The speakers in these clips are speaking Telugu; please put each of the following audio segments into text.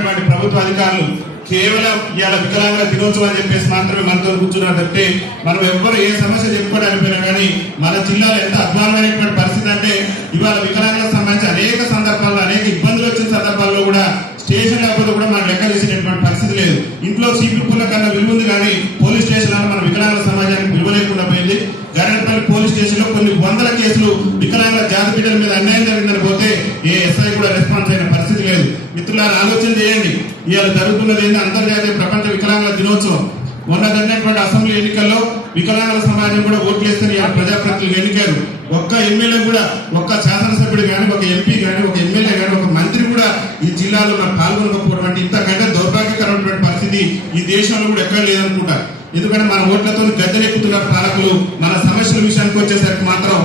ఉన్నటువంటి ప్రభుత్వ అధికారులు కేవలం ఇవాళ వికలాంగుల దినోత్సవం అని చెప్పేసి మాత్రమే మనతో కూర్చున్నారు తప్పితే మనం ఎవ్వరు ఏ సమస్య చెప్పుకోవడానికి కానీ మన జిల్లాలో ఎంత అధ్వానమైనటువంటి పరిస్థితి అంటే ఇవాళ వికలాంగులకు సంబంధించి అనేక సందర్భాల్లో అనేక ఇబ్బందులు వచ్చిన సందర్భాల్లో కూడా స్టేషన్ లేకపోతే కూడా మనం లెక్క చేసేటటువంటి పరిస్థితి లేదు. ఇంట్లో సీపీల కన్నా విలువ ఉంది కానీ పోలీస్ స్టేషన్ మన వికలాంగుల సమాజానికి విలువ లేకుండా పోయింది. గరేపల్లి పోలీస్ స్టేషన్ లో కొన్ని వందల కేసులు వికలాంగుల జాతి బిడ్డల మీద అన్యాయం జరిగిందని పోతే ఏ ఎస్ఐ కూడా రెస్పాన్స్ అయిన పరిస్థితి లేదు. మిత్రులారా ఆలోచన చేయండి. ఇవాళ జరుగుతున్నది ఏంటి? అంతర్జాతీయ ప్రపంచ వికలాంగుల దినోత్సవం. మొన్న జరిగినటువంటి అసెంబ్లీ ఎన్నికల్లో వికలాంగుల సమాజం కూడా ఓట్లు వేస్తే ప్రజాప్రతినిధులు ఎన్నికారు. ఒక్క ఎమ్మెల్యే కూడా, ఒక్క శాసనసభ్యుడు కానీ, ఒక ఎంపీ కానీ, ఒక ఎమ్మెల్యే కానీ, ఒక మంత్రి కూడా ఈ జిల్లాలో పాల్గొనకపోవడం అంటే ఇంతకంటే దౌర్భాగ్యకరమైనటువంటి పరిస్థితి ఈ దేశంలో కూడా ఎక్కడ లేదనుకుంటారు. ఎందుకంటే మన ఓట్లతో గద్దెనెక్కుతున్న పాలకులు మన సమస్యల విషయానికి వచ్చేసరికి మాత్రం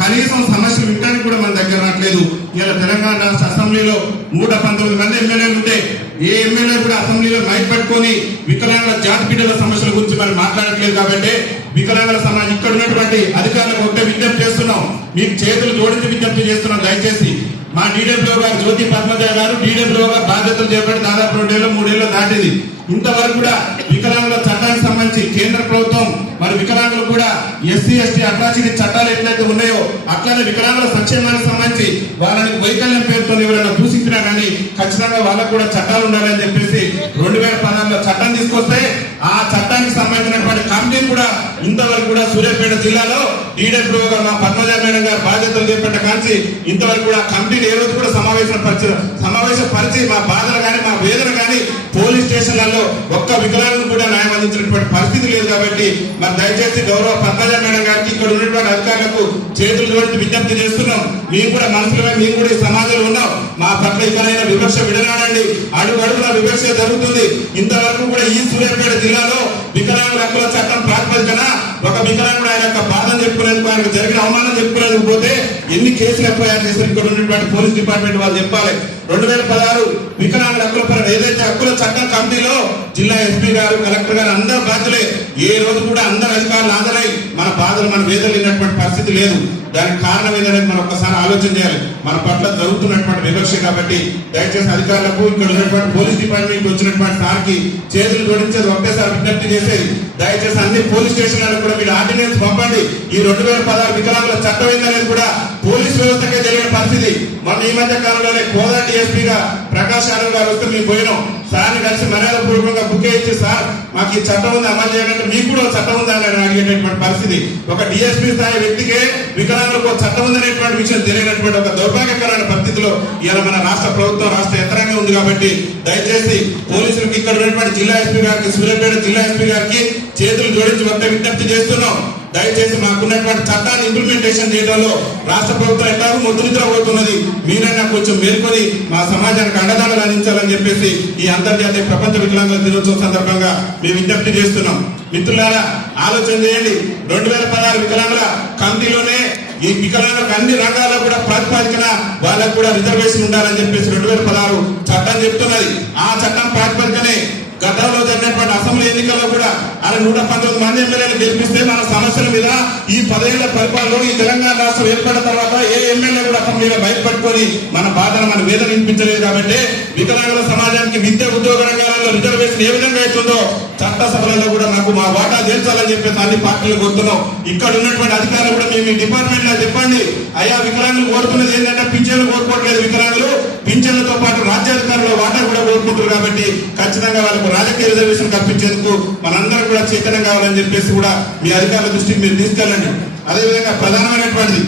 కనీసం సమస్యలు వినడానికి కూడా మన దగ్గర రావట్లేదు. ఇలా తెలంగాణ రాష్ట్ర అసెంబ్లీలో 119 మంది ఎమ్మెల్యేలు ఉంటే ఏ ఎమ్మెల్యే కూడా అసెంబ్లీలో మైక్ పట్టుకొని వికలాంగుల జాతి బిడ్డల సమస్యల గురించి మనం మాట్లాడట్లేదు. కాబట్టి వికలాంగుల సమాజం ఇక్కడ ఉన్నటువంటి అధికారులకు ఒకటే విజ్ఞప్తి చేస్తున్నాం, మీకు చేతులు జోడించి విజ్ఞప్తి చేస్తున్నాం. దయచేసి మా డీడబ్ల్యూ గారు జ్యోతి పద్మజ గారు డీడబ్ల్యూ గా బాధ్యతలు చేపట్టి దాదాపు 2 ఏళ్ళు 3 ఏళ్ళు దాటింది. ఇంతవరకు కూడా వికలాంగుల చట్టానికి సంబంధించి కేంద్ర ప్రభుత్వం మరి వికలాంగులు కూడా ఎస్సీ ఎస్టీ అట్రాసిటీ చట్టాలు ఎట్లయితే ఉన్నాయో అట్లానే వికలాంగుల సంక్షేమానికి సంబంధించి వాళ్ళని వైకల్యం పేరుతో ఎవరైనా దూషించినా కానీ ఖచ్చితంగా వాళ్ళకు కూడా చట్టాలు ఉండాలని చెప్పేసి 2016లో చట్టం తీసుకొస్తే ఆ చట్టానికి సంబంధించినటువంటి కమిటీని కూడా ఇంతవరకు కూడా సూర్యాపేట జిల్లాలో డీడబ్ల్యూగా మా పద్మజ మేడం గారు బాధ్యతలు చేపట్ట కాంచి ఇంతవరకు కూడా కమిటీని ఏ రోజు కూడా సమావేశపరిచి మా బాధలు కానీ మా వేదన కానీ పోలీస్ స్టేషన్లలో ఒక్క వికలాంగులు కూడా న్యాయం అందించినటువంటి పరిస్థితి లేదు. కాబట్టి మరి దయచేసి గౌరవ పద్మజ మేడం గారికి ఇక్కడ ఉన్నటువంటి అధికారులకు చేతులు జోడించి విజ్ఞప్తి చేస్తున్నాం. మేము కూడా మనసులో మేము కూడా ఈ సమాజంలో ఉన్నాం. మా పట్ల ఇకనైనా వివక్ష విడనాడండి. అడుగడుగున వివక్ష జరుగుతుంది. ఇంతవరకు కూడా ఈ సూర్యాపేట జిల్లాలో వికలాంగుల హక్కుల చట్టం ప్రాతిపదికన ఒక వికలాంగుడు ఆయన యొక్క బాధను చెప్పుకునేందుకు ఆయనకు జరిగిన అవమానం చెప్పుకునేందుకు పోతే ఎన్ని కేసులు ఎఫ్ఐఆర్ చేశారు ఇక్కడ ఉన్నటువంటి పోలీస్ డిపార్ట్మెంట్ వాళ్ళు చెప్పాలి. 2016 వికలాంగుల హక్కుల ఏదైతే హక్కుల చట్టం కమిటీలో జిల్లా ఎస్పీ గారు కలెక్టర్ గారు అందరూ బాధ్యులే. ఏ రోజు కూడా అందరు అధికారులు హాజరై మన బాధలు మన వేదలు విన్నటువంటి పరిస్థితి లేదు. దానికి కారణం ఏదనేది మనం ఒక్కసారి ఆలోచన చేయాలి. మన పట్ల జరుగుతున్నటువంటి వివక్ష. కాబట్టి దయచేసి అధికారులకు ఇక్కడ ఉన్నటువంటి పోలీస్ డిపార్ట్మెంట్ వచ్చినటువంటి సార్కి చేతులు జోడించేది ఒకేసారి విజ్ఞప్తి చేసేది. దయచేసి అన్ని పోలీస్ స్టేషన్లకు కూడా మీరు ఆర్డినెన్స్ పంపండి. ఈ 2016 వికలాంగుల చట్టం ఏందనేది కూడా పోలీస్ వ్యవస్థకే జరిగిన పరిస్థితి. మన ఈ మధ్య కాలంలోనే కోదాటి ఎస్పీగా ప్రకాష్ యాదవ్ గారు వస్తే మేము పోయినాం. సార్ని కలిసి మర్యాద పూర్వకంగా బుక్ ఇచ్చి సార్ మాకు ఈ చట్టం ఉంది అమలు చేయాలంటే మీకు కూడా చట్టం ఉందా అని అడిగేటటువంటి పరిస్థితి. ఒక డిఎస్పీ స్థాయి వ్యక్తికే వికలాంగులకు చట్టం ఉందనేటువంటి విషయం తెలియనటువంటి ఒక దౌర్భాగ్యకరమైన పరిస్థితిలో ఇవాళ మన రాష్ట్ర ప్రభుత్వం రాష్ట్ర యంత్రాంగం ఉంది. కాబట్టి దయచేసి పోలీసులకు ఇక్కడ ఉన్నటువంటి జిల్లా ఎస్పీ గారికి సూర్యాపేట జిల్లా ఎస్పీ గారికి చేతులు జోడించి ఒక్క విజ్ఞప్తి చేస్తున్నాం. దయచేసి మాకున్నటువంటి చట్టాన్ని ఇంప్లిమెంటేషన్ చేయడంలో రాష్ట్ర ప్రభుత్వం ఎట్లాగో ముద్రపోతున్నది. మీరైనా కొంచెం మేల్కొని మా సమాజానికి అండదండలు అందించాలని చెప్పేసి ఈ అంతర్జాతీయ ప్రపంచ వికలాంగుల దినోత్సవం సందర్భంగా మేము విజ్ఞప్తి చేస్తున్నాం. మిత్రులారా ఆలోచన చేయండి. 2016 వికలాంగుల కమిటీలోనే ఈ వికలాంగులకు అన్ని రంగాల్లో కూడా ప్రాతిపదికన వాళ్ళకు కూడా రిజర్వేషన్ ఉండాలని చెప్పేసి 2016 చట్టం చెప్తున్నది. ఆ చట్టం ప్రాతిపదికనే గతంలో జరిగినటువంటి అసెంబ్లీ ఎన్నికల్లో కూడా 119 మంది ఎమ్మెల్యేలు గెలిపిస్తే మన సమస్యల మీద ఈ 10 ఏళ్ల పరిపాలనలో ఈ తెలంగాణ రాష్ట్రం ఏర్పడిన తర్వాత ఏ ఎమ్మెల్యే కూడా అసెంబ్లీలో బయటపట్టుకొని మన బాధను మన వేదన వినిపించలేదు. కాబట్టి వికలాంగుల సమాజానికి విద్య ఉద్యోగ రంగాలలో రిజర్వేషన్ ఏ విధంగా అవుతుందో చట్టసభలలో కూడా నాకు మా వాటా చేర్చాలని చెప్పేసి అన్ని పార్టీలు కోరుతున్నాం. ఇక్కడ ఉన్నటువంటి అధికారులు కూడా మేము ఈ డిపార్ట్మెంట్ లో చెప్పండి, అయ్యా వికలాంగులు కోరుతున్నది ఏంటంటే పింఛన్లు కోరుకోవట్లేదు. వికలాంగులు పింఛన్లతో పాటు రాజ్యాధికారుల వాటా కూడా కోరుకుంటారు. కాబట్టి ఖచ్చితంగా వాళ్ళకు రాజకీయ రిజర్వేషన్ కల్పించేందుకు మనందరం కూడా చైతన్యం కావాలని చెప్పేసి కూడా మీ అధికారుల దృష్టికి మీరు తీసుకెళ్ళండి. అదేవిధంగా ప్రధానమైనటువంటిది